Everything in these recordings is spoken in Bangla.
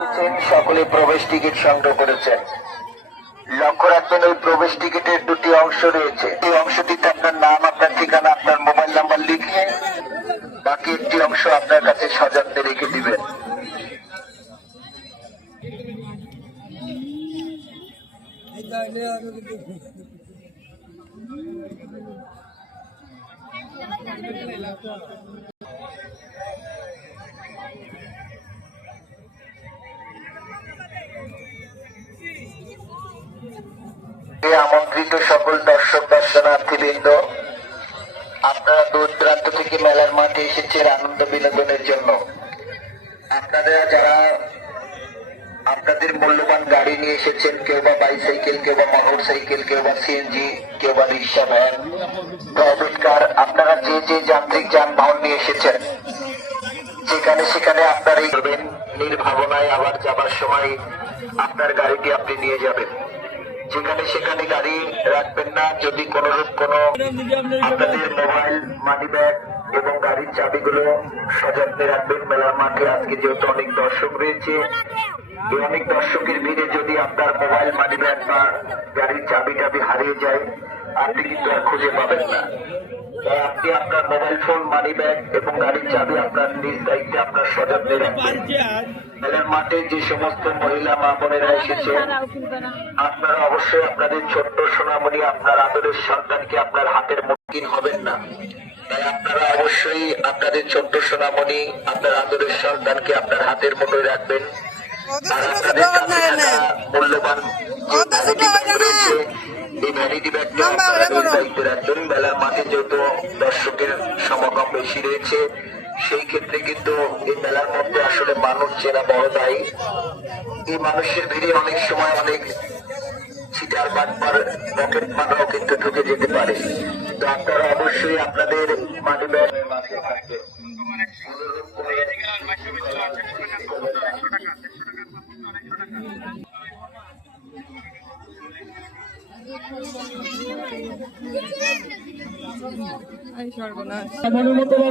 সকলে প্রবেশ টিকিট সংগ্রহ করেছেন। লক্ষ্য রাখবেন ওই প্রবেশ টিকিটের দুটি অংশ রয়েছে। এই অংশটিতে আপনার নাম, আপনার ঠিকানা, আপনার মোবাইল নাম্বার লিখে বাকি একটি অংশ আপনার কাছে সযত্নে রেখে দিবেন। আমন্ত্রিত সকল দর্শক দর্শনার্থীবৃন্দ, আপনারা দূর দূরান্ত থেকে মেলার মাঠে এসেছেন আনন্দ বিনোদনের জন্য। আপনারা যারা আপনাদের মূল্যবান গাড়ি নিয়ে এসেছেন, কেউ বা বাইসাইকেল, কেউ বা মোটর সাইকেল, কেউ বা সিএনজি, কেউ বা রিক্সা, ভ্যান, প্রাইভেট কার, আপনারা যে যে যান্ত্রিক যানবাহন নিয়ে এসেছেন, যেখানে সেখানে আপনারা নির্ভাবনায় আবার যাবার সময় আপনার গাড়িটি আপনি নিয়ে যাবেন। যেখানে সেখানে গাড়ি রাখবেন না। যদি কোনরূপ কোনো আপনাদের মোবাইল, মানি ব্যাগ এবং গাড়ির চাবিগুলো সযত্নে রাখবেন। মেলার মাঠে আজকে যেহেতু অনেক দর্শক রয়েছে, এই অনেক দর্শকের ভিড়ে যদি আপনার মোবাইল, মানি ব্যাগ বা গাড়ির চাবি টাবি হারিয়ে যায়, আপনি কিন্তু আর খুঁজে পাবেন না। তাই আপনি আপনার মোবাইল ফোন, মানি ব্যাগ এবং গাড়ির চাবি আপনার নিজ দায়িত্বে আপনার সযত্নে রাখবেন। মেলার মাঠে যে সমস্ত মহিলা মা বোনেরা এসেছেন, আপনারা অবশ্যই আপনাদের ছোট্ট সোনামণি, আপনার আদরের সন্তানকে আপনার হাতের মুঠোয় হবেন না। তাই আপনারা অবশ্যই আপনাদের ছোট্ট সোনামণি, আপনার আদরের সন্তানকে আপনার হাতের মুঠোয় রাখবেন। আর আপনাদের কাছে থাকা মূল্যবান রয়েছে এই ভ্যানিটি ব্যাগটি আপনারা দায়িত্বে রাখবেন। মেলার মাঠে যেহেতু দর্শকের সমাগম বেশি রয়েছে, সেই ক্ষেত্রে কিন্তু এই মেলার মধ্যে আসলে মানুষ চেনা বড় দায়ী। এই মানুষের ভিড়ে অনেক সময় অনেক চিটার বাটপার, পকেট মারাও কিন্তু ঢুকে যেতে পারে। তো আপনারা অবশ্যই আপনাদের মানি ব্যাগ মাঠে থাকবেন।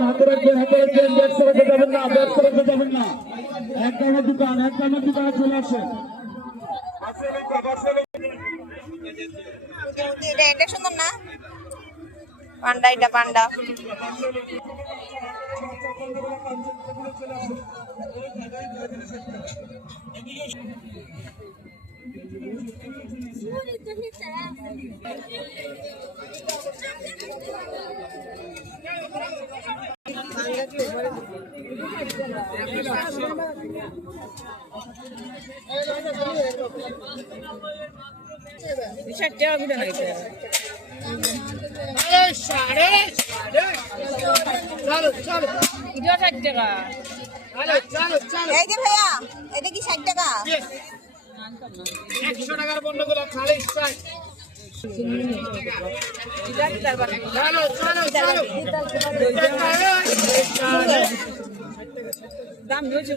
হাতে রাখবেন, ব্যস্ত রেখে যাবেন না, ব্যস্ত রেখে যাবেন না। এক দামের দোকানে চলে আসেন। এটা সুন্দর না, পান্ডা, এটা পান্ডা। এই যে ভাইয়া, এটা কি 60 টাকা? 100 টাকার বন্ধ করে 60। দাম হয়েছে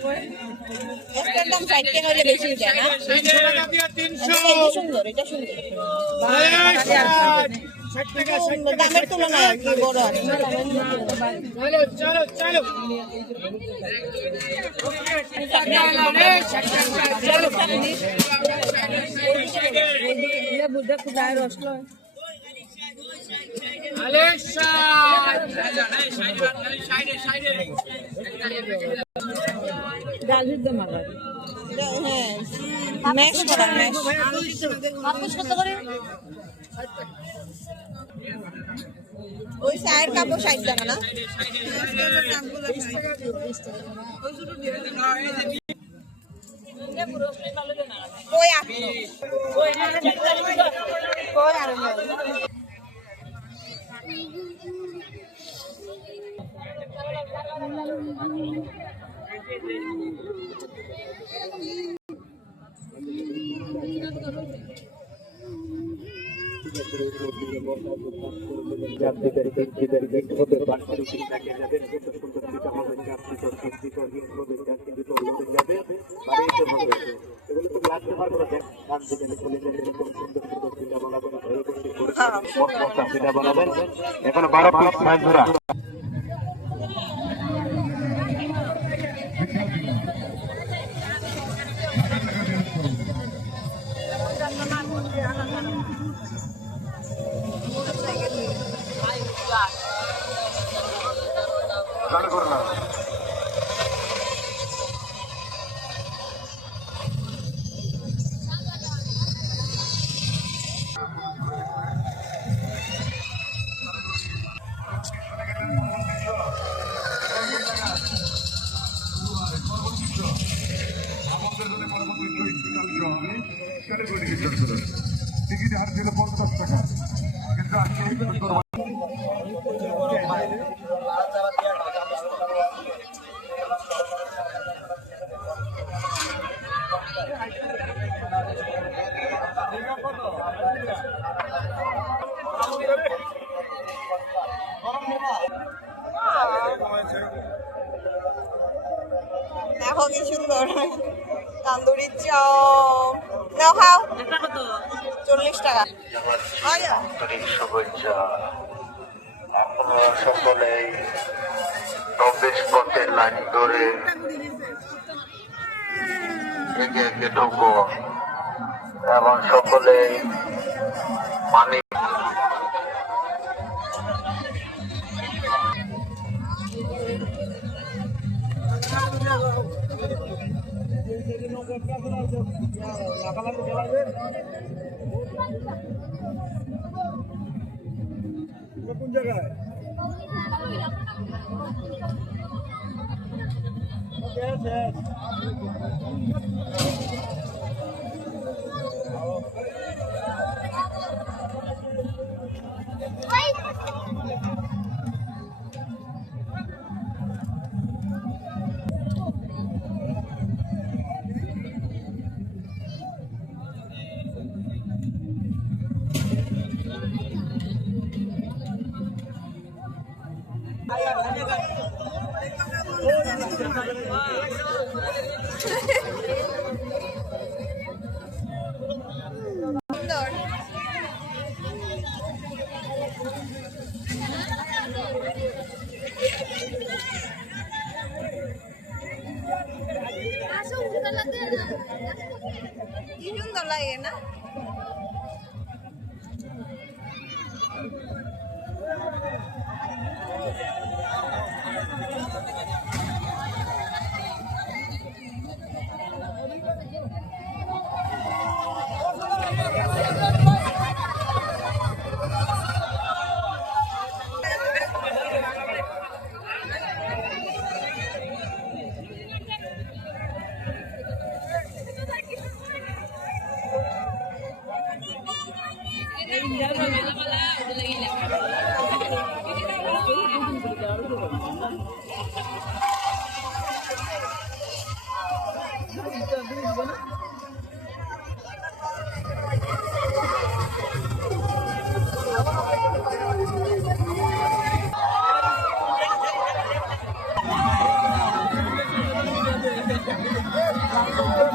একটার দাম 60 টাকা হলে বেশি যায় না? 300। সুন্দর, এটা সুন্দর। দামের তুলনায় আর কি বড় আছে। ওই চায়ের কাপড় 60 টাকা না? এখন 12 পিস মাছ ধরা। চালু করলাম। টিকিট হার ছিল 50 টাকা, কিন্তু আজকে দেখো কি সুন্দর তান্দুরির চপ নাও খাও 40 টাকা আন্তরিক শুভেচ্ছা। আপনারা সকলেই প্রবেশ পথে লাইন ধরে এগিয়ে এগিয়ে ঢুকুন এবং সকলেই পানি কোন জায়গায় সুন্দর কি সুন্দর লাগে না Thank you.